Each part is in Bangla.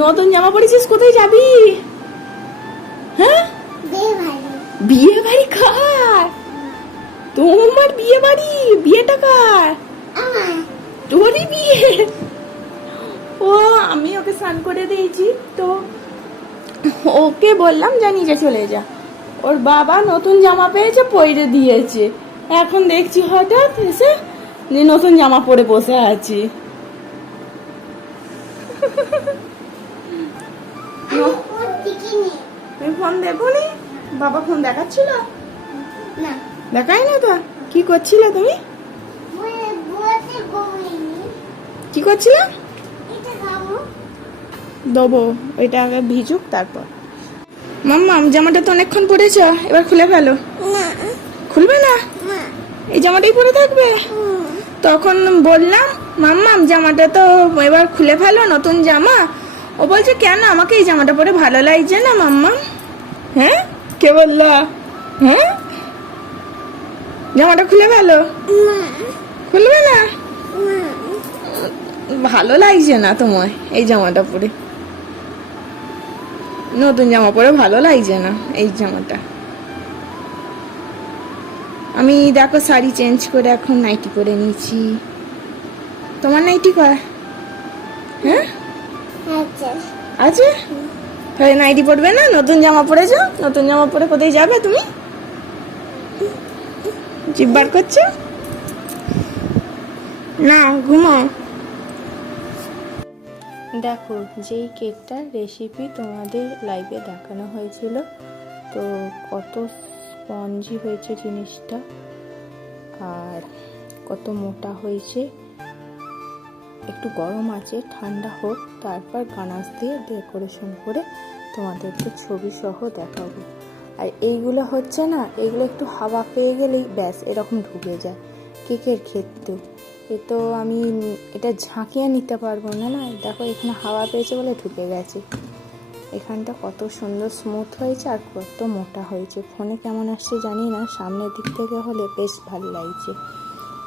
নতুন জামা পরেছিস, কোথায় যাবি? হ্যাঁ, বিয়ে বাড়ি কার? তোমার বিয়ে বাড়ি? বিয়েটা কার? তোরই বিয়ে? ও, আমি ওকে স্নান করে দিয়েছি তো, ওকে বললাম যা নিজে চলে যা। ওর বাবা নতুন জামা পেয়েছে, পরে দিয়েছে। এখন দেখছি হঠাৎ এসে যে নতুন জামা পরে বসে আছি। তুমি ফোন দেখোনি? বাবা ফোন দেখাচ্ছিল? দেখাই না তো। কি করছিলে তুমি? কি করছিলে? দেবো, ওইটা আগে ভিজুক তারপর। মাম্মা জামাটা তো অনেকক্ষণ পরেছ, এবার খুলে ফেলো। খুলবে না? এই জামাটাই পরে থাকবে? তখন বললাম মাম্মাম জামাটা তো এবার খুলে ফেলো, নতুন জামা। ও বলছে কেন, আমাকে এই জামাটা পরে ভালো লাগছে না মাম্মাম। হ্যাঁ, কে বললা? হ্যাঁ, জামাটা খুলে ফেলো। খুলবে না? ভালো লাগছে না তোমায় এই জামাটা পরে? নতুন জামা পরে ভালো লাগছে না এই জামাটা। আমি দেখো শাড়ি চেঞ্জ করে এখন নাইটি পরে নিয়েছি। তোমার নাইটি কয়? হ্যাঁ আছে। তাহলে নাইটি পরবে না? নতুন জামা পরে যাও। নতুন জামা পরে কোথায় যাবে তুমি? জিভ বার করছো না, ঘুমাও। দেখো, যেই কেকটার রেসিপি তোমাদের লাইভে দেখানো হয়েছিল, তো কত স্পঞ্জি হয়েছে জিনিসটা আর কত মোটা হয়েছে। একটু গরম আছে, ঠান্ডা হোক, তারপর গানাশ দিয়ে ডেকোরেশন করে তোমাদেরকে ছবি সহ দেখাবো। আর এইগুলো হচ্ছে না, এগুলো একটু হাওয়া পেয়ে গেলেই ব্যাস এরকম ঢুকে যায় কেকের ক্ষেত্রে। এ তো আমি এটা ঝাঁকিয়ে নিতে পারবো না। না দেখো, এখানে হাওয়া পেয়েছে বলে ঢুকে গেছে। এখানটা কত সুন্দর স্মুথ হয়েছে আর কত মোটা হয়েছে। ফোনে কেমন আসছে জানি না, সামনের দিক থেকে হলে বেশ ভালো লাগছে।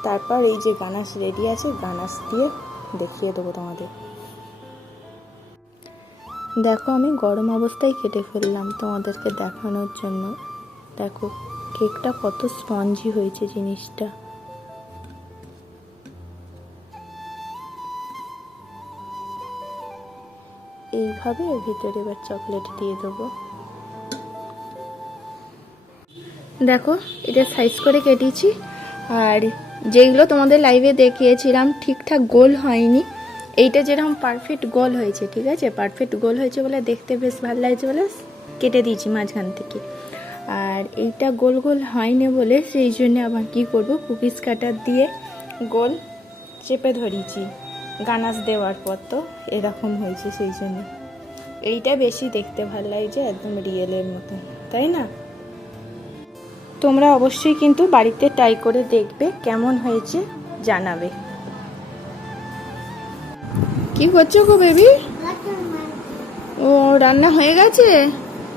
তারপর এই যে গানাশ রেডি আছে, গানাশ দিয়ে দেখিয়ে দেবো তোমাদের। দেখো, আমি গরম অবস্থায় কেটে ফেললাম তোমাদেরকে দেখানোর জন্য। দেখো কেকটা কত স্পঞ্জি হয়েছে জিনিসটা। এইভাবে এর ভিতরে এবার চকলেট দিয়ে দেবো। দেখো, এটা সাইজ করে কেটেছি। আর যেগুলো তোমাদের লাইভে দেখিয়েছিলাম ঠিকঠাক গোল হয়নি, এইটা যেরকম পারফেক্ট গোল হয়েছে, ঠিক আছে, পারফেক্ট গোল হয়েছে বলে দেখতে বেশ ভালো লাগছে বলে কেটে দিয়েছি মাঝখান থেকে। আর এইটা গোল গোল হয়নি বলে সেই জন্য আবার কী করবো, কুকিজ কাটার দিয়ে গোল চেপে ধরিয়েছি। গানাশ দেওয়ার পর তো এরকম হয়েছে, সেই জন্য এইটা বেশি দেখতে ভালো লাগছে, একদম রিয়েলের মতো, তাই না? তোমরা অবশ্যই কিন্তু বাড়িতে ট্রাই করে দেখবে, কেমন হয়েছে জানাবে। কি করছো গো বেবি? ও, রান্না হয়ে গেছে?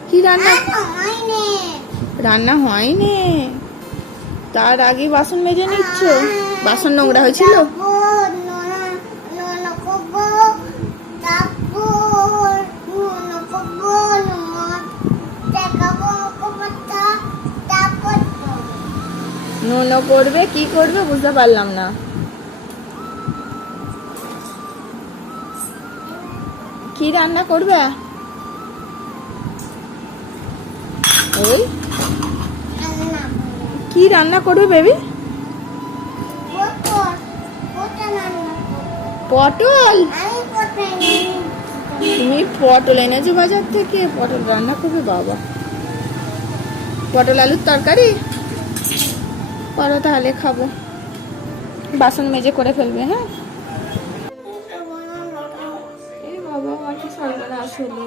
কি রান্না? রান্না হয়নি, তার আগে বাসন মেজে নিচ্ছ? বাসন নোংরা হয়েছিল? নুনো করবে, কি করবে বুঝতে পারলাম না। কি রান্না করবে? ওই কি রান্না করবে বেবি? পটল? তুমি পটল এনেছো বাজার থেকে? পটল রান্না করবে? বাবা, পটল আলুর তরকারি করো, তাহলে খাবো। বাসন মেজে করে ফেলবে। হ্যাঁ, এই বাবা, আমার কি সর্বনাশ হলো।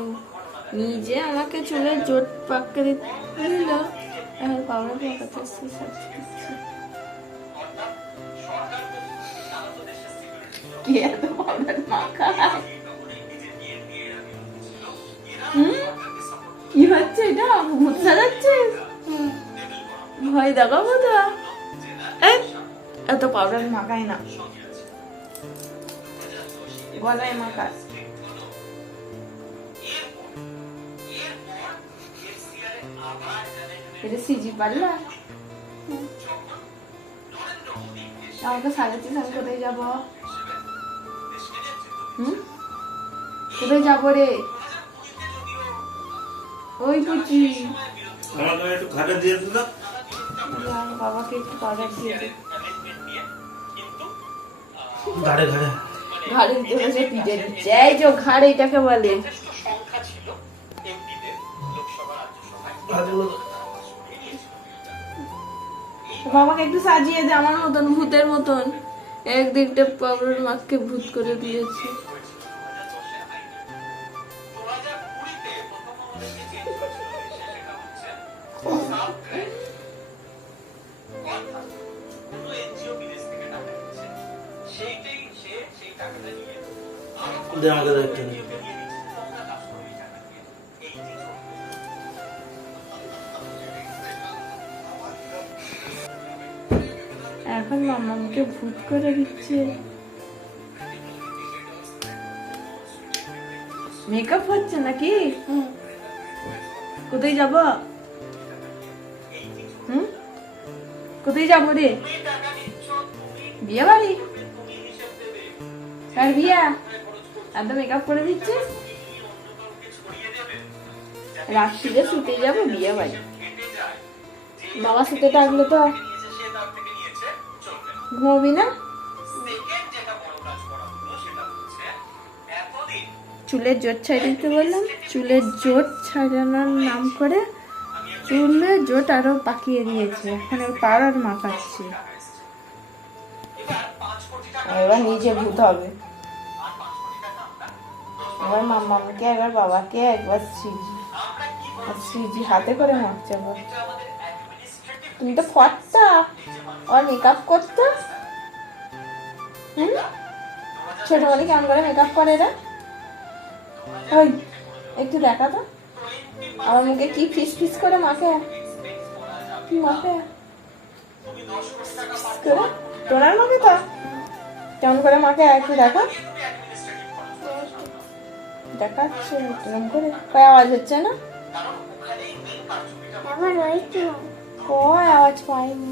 নিজে আমাকে চুলের জোট পাক্কা দিল, এখন পাউডার মাখাচ্ছে। কি এত পাউডার মাখায়? কি হচ্ছে এটা? ভূত সাজাচ্ছে? ভয় দেখাবো তো? এত পাউডার মাখায় না, গলায় মাখায়। এটা সিজি পারলা? আমাকে সাজাচ্ছিস, আমি কোথায় যাব? কোথায় যাবো রে? ওই পুচি একটু খাটা দিয়ে দিল, বাবাকে একটু পাউডার দিয়ে দে। ঘাড়ে ঘাড়ে ঘাড়ে দিতে বসে পিঠে দিচ্ছে। এই যে ঘাড়ে এটাকে বলে। বাবাকে একটু সাজিয়ে দে আমার মতন, ভূতের মতন। একদিকটা পাবলোর মাকে ভূত করে দিয়েছে। দে আমাকে দায়িত্ব নেই। এখন মামাকে ভূত করে দিচ্ছে। মেকআপ হচ্ছে নাকি? কোথায় যাব? কোথায় যাবো রে? বিয়ে বাড়ি? কার বিয়া? এত মেকআপ করে দিচ্ছিস? রাত্রিরে শুতে যাবো বিয়ে বাড়ি। বাবা শুতে ডাকলে তো ঘুমাবি না? চুলের জোট ছাড়িয়ে দিতে বললাম, চুলের জোট ছাড়ানোর নাম করে চুলের জোট আরো পাকিয়ে দিয়েছে। এখন ওর পাড়ার মাখাচ্ছে। এবার নিজে ভূত হবে। এবার মামাকে, একবার বাবাকে, একবার শ্রীজি। আর শ্রীজি হাতে করে মাখছে। আবার তুমি তো ফটটা, আর মেকআপ করতো। ছোট বলে কেমন করে মেকআপ করে রে? ওই একটু দেখা তো আমার মুখে কি ফিস ফিস করে মাখে। কি মাখে টোনার মাখে? তো কেমন করে মাখে একটু দেখা। দেখাচ্ছে কেমন করে। কয় আওয়াজ হচ্ছে না? কয় আওয়াজ পাইনি।